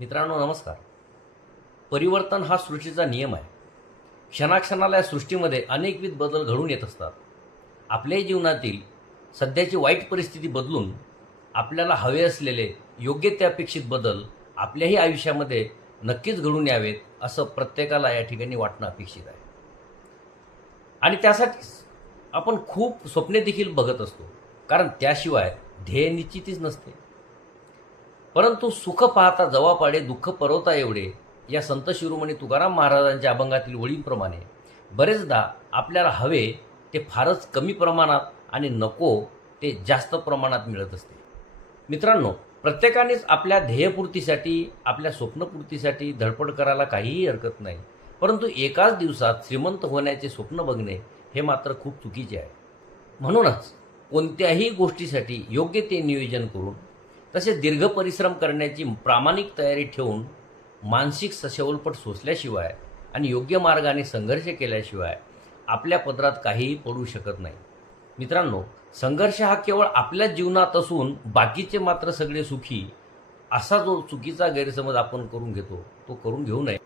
मित्रांनो नमस्कार. परिवर्तन हा सृष्टीचा नियम आहे. क्षणाक्षणाला या सृष्टीमध्ये अनेकविध बदल घडून येत असतात. आपल्याही जीवनातील सध्याची वाईट परिस्थिती बदलून आपल्याला हवे असलेले योग्य ते अपेक्षित बदल आपल्याही आयुष्यामध्ये नक्कीच घडून यावेत असं प्रत्येकाला या ठिकाणी वाटणं अपेक्षित आहे. आणि त्यासाठीच आपण खूप स्वप्ने देखील बघत असतो, कारण त्याशिवाय ध्येय निश्चितीच नसते. परंतु सुख पाहता जवा पाडे दुःख परवता एवढे या संत शिरोमणी तुकाराम महाराजांच्या अभंगातील ओळींप्रमाणे बरेचदा आपल्याला हवे ते फारच कमी प्रमाणात आणि नको ते जास्त प्रमाणात मिळत असते. मित्रांनो, प्रत्येकानेच आपल्या ध्येयपूर्तीसाठी आपल्या स्वप्नपूर्तीसाठी धडपड करायला काहीही हरकत नाही. परंतु एकाच दिवसात श्रीमंत होण्याचे स्वप्न बघणे हे मात्र खूप चुकीचे आहे. म्हणूनच कोणत्याही गोष्टीसाठी योग्य ते नियोजन करून तसेच दीर्घ परिश्रम करण्याची प्रामाणिक तयारी ठेवून मानसिक सशवलपट सोसल्याशिवाय आणि योग्य मार्गाने संघर्ष केल्याशिवाय आपल्या पदरात काहीही पडू शकत नाही. मित्रांनो, संघर्ष हा केवळ आपल्याच जीवनात असून बाकीचे मात्र सगळे सुखी असा जो चुकीचा गैरसमज आपण करून घेतो तो करून घेऊ नये.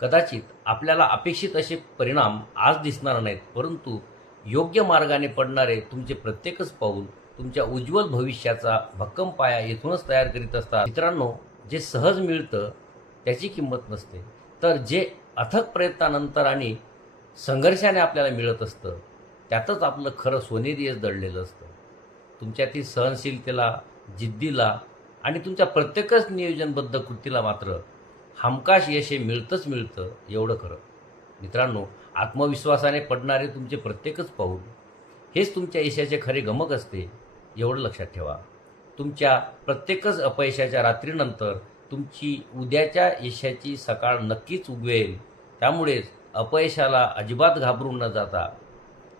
कदाचित आपल्याला अपेक्षित असे परिणाम आज दिसणार नाहीत, परंतु योग्य मार्गाने पडणारे तुमचे प्रत्येकच पाऊल तुमच्या उज्ज्वल भविष्याचा भक्कम पाया येथूनच तयार करीत असतात. मित्रांनो, जे सहज मिळतं त्याची किंमत नसते, तर जे अथक प्रयत्नानंतर आणि संघर्षाने आपल्याला मिळत असतं त्यातच आपलं खरं सोनेरी यश दडलेलं असतं. तुमच्यातील सहनशीलतेला, जिद्दीला आणि तुमच्या प्रत्येकच नियोजनबद्ध कृतीला मात्र हमखास यश हे मिळतंच मिळतं, एवढं खरं. मित्रांनो, आत्मविश्वासाने पडणारे तुमचे प्रत्येकच पाऊल हेच तुमच्या यशाचे खरे गमक असते, एवढं लक्षात ठेवा. तुमच्या प्रत्येकच अपयशाच्या रात्रीनंतर तुमची उद्याच्या यशाची सकाळ नक्कीच उगवेल. त्यामुळेच अपयशाला अजिबात घाबरून न जाता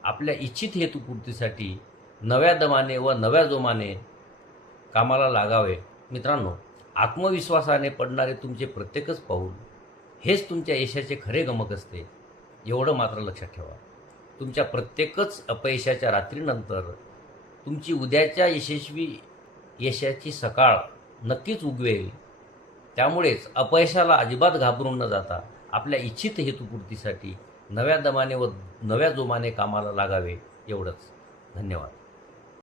आपल्या इच्छित हेतुपूर्तीसाठी नव्या दमाने व नव्या जोमाने कामाला लागावे. मित्रांनो, आत्मविश्वासाने पडणारे तुमचे प्रत्येकच पाऊल हेच तुमच्या यशाचे खरे गमक असते, एवढं मात्र लक्षात ठेवा. तुमच्या प्रत्येकच अपयशाच्या रात्रीनंतर तुमची उद्याच्या यशाची सकाळ नक्कीच उगवेल. त्यामुळेच अपयशाला अजिबात घाबरून न जाता आपल्या इच्छित हेतुपूर्तीसाठी नव्या दमाने व नव्या जोमाने कामाला लागावे. एवढंच. धन्यवाद.